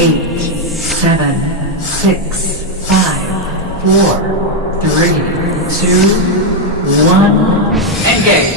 8, 7, 6, 5, 4, 3, 2, 1, engage!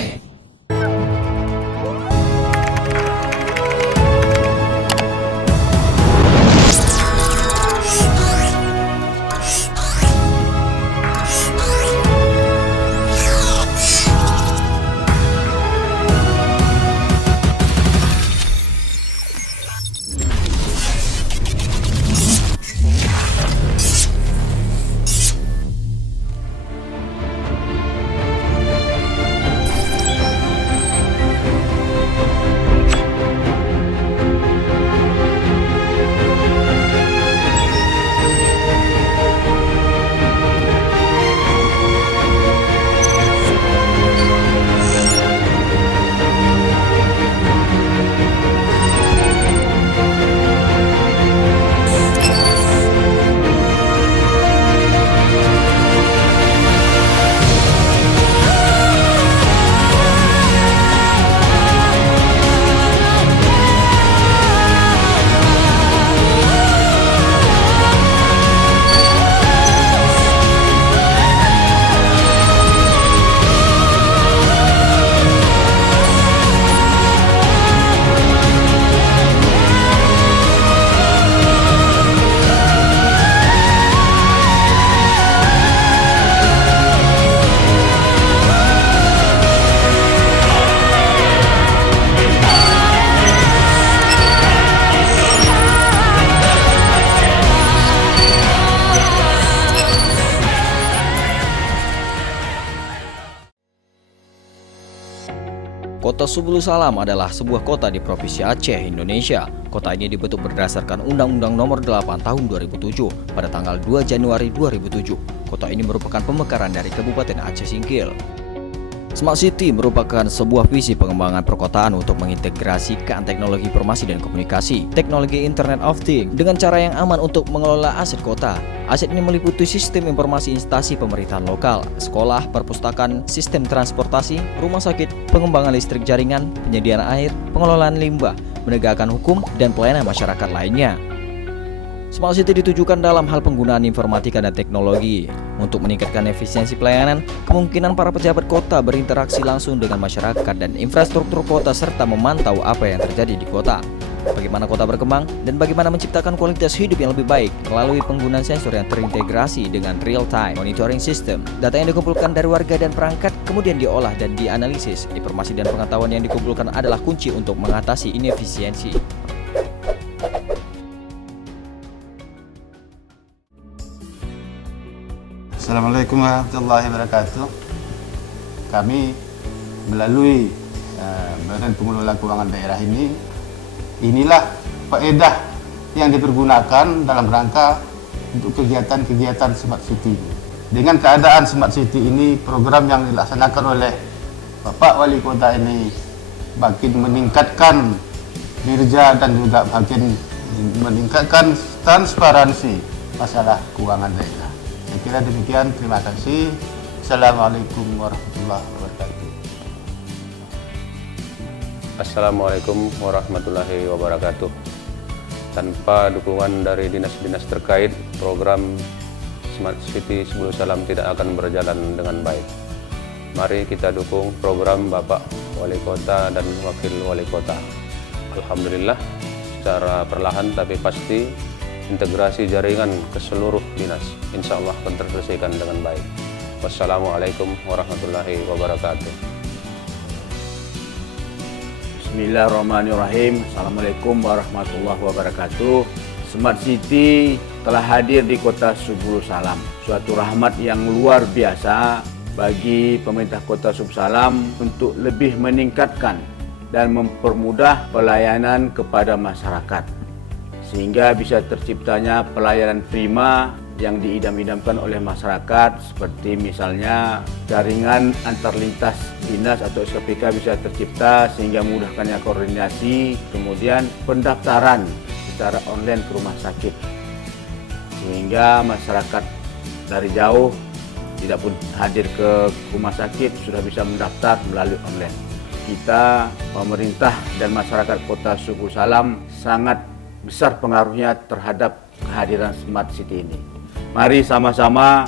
Kota Subulu Salam adalah sebuah kota di Provinsi Aceh, Indonesia. Kota ini dibentuk berdasarkan Undang-Undang Nomor 8 Tahun 2007 pada tanggal 2 Januari 2007. Kota ini merupakan pemekaran dari Kabupaten Aceh Singkil. Smart City merupakan sebuah visi pengembangan perkotaan untuk mengintegrasikan teknologi informasi dan komunikasi, teknologi Internet of Things, dengan cara yang aman untuk mengelola aset kota. Aset ini meliputi sistem informasi instansi pemerintahan lokal, sekolah, perpustakaan, sistem transportasi, rumah sakit, pengembangan listrik jaringan, penyediaan air, pengelolaan limbah, menegakkan hukum, dan pelayanan masyarakat lainnya. Smart City ditujukan dalam hal penggunaan informatika dan teknologi untuk meningkatkan efisiensi pelayanan, kemungkinan para pejabat kota berinteraksi langsung dengan masyarakat dan infrastruktur kota, serta memantau apa yang terjadi di kota, bagaimana kota berkembang, dan bagaimana menciptakan kualitas hidup yang lebih baik melalui penggunaan sensor yang terintegrasi dengan real-time monitoring system. Data yang dikumpulkan dari warga dan perangkat kemudian diolah dan dianalisis. Informasi dan pengetahuan yang dikumpulkan adalah kunci untuk mengatasi inefisiensi. Assalamualaikum warahmatullahi wabarakatuh. Kami melalui Badan Pengelola Keuangan Daerah inilah faedah yang dipergunakan dalam rangka untuk kegiatan-kegiatan Smart City. Dengan keadaan Smart City ini, program yang dilaksanakan oleh Bapak Wali Kota ini makin meningkatkan kinerja dan juga makin meningkatkan transparansi masalah keuangan daerah. Saya kira demikian, terima kasih. Assalamualaikum warahmatullahi wabarakatuh. Assalamualaikum warahmatullahi wabarakatuh. Tanpa dukungan dari dinas-dinas terkait, program Smart City Subulu Salam tidak akan berjalan dengan baik. Mari kita dukung program Bapak Wali Kota dan Wakil Wali Kota. Alhamdulillah, secara perlahan tapi pasti integrasi jaringan ke seluruh dinas insya Allah akan terselesaikan dengan baik. Wassalamualaikum warahmatullahi wabarakatuh. Bismillahirrahmanirrahim. Assalamualaikum warahmatullahi wabarakatuh. Smart City telah hadir di kota Subulu Salam, suatu rahmat yang luar biasa bagi pemerintah kota Subulu Salam untuk lebih meningkatkan dan mempermudah pelayanan kepada masyarakat, sehingga bisa terciptanya pelayanan prima yang diidam-idamkan oleh masyarakat, seperti misalnya jaringan antar lintas dinas atau SKPK bisa tercipta sehingga memudahkannya koordinasi, kemudian pendaftaran secara online ke rumah sakit sehingga masyarakat dari jauh tidak pun hadir ke rumah sakit sudah bisa mendaftar melalui online. Kita, pemerintah dan masyarakat kota Subulu Salam sangat besar pengaruhnya terhadap kehadiran Smart City ini. Mari sama-sama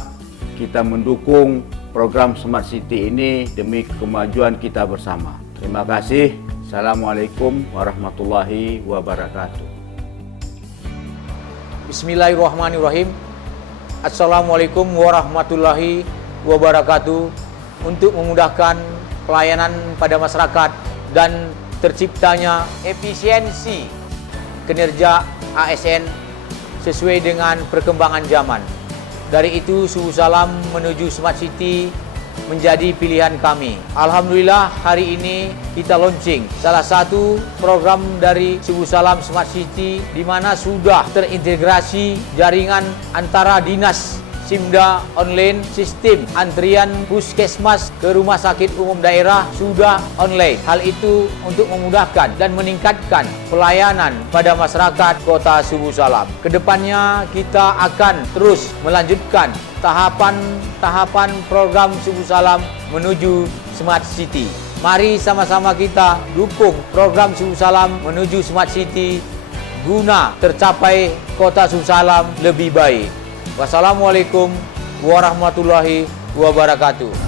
kita mendukung program Smart City ini demi kemajuan kita bersama. Terima kasih. Assalamualaikum warahmatullahi wabarakatuh. Bismillahirrahmanirrahim. Assalamualaikum warahmatullahi wabarakatuh. Untuk memudahkan pelayanan pada masyarakat dan terciptanya efisiensi kinerja ASN sesuai dengan perkembangan zaman. Dari itu, Subuh Salam menuju Smart City menjadi pilihan kami. Alhamdulillah, hari ini kita launching salah satu program dari Subuh Salam Smart City di mana sudah terintegrasi jaringan antara dinas Simda online, sistem antrian puskesmas ke rumah sakit umum daerah sudah online. Hal itu untuk memudahkan dan meningkatkan pelayanan pada masyarakat Kota Subuh Salam. Kedepannya kita akan terus melanjutkan tahapan program Subuh Salam menuju Smart City. Mari sama-sama kita dukung program Subuh Salam menuju Smart City guna tercapai Kota Subuh Salam lebih baik. Wassalamualaikum warahmatullahi wabarakatuh.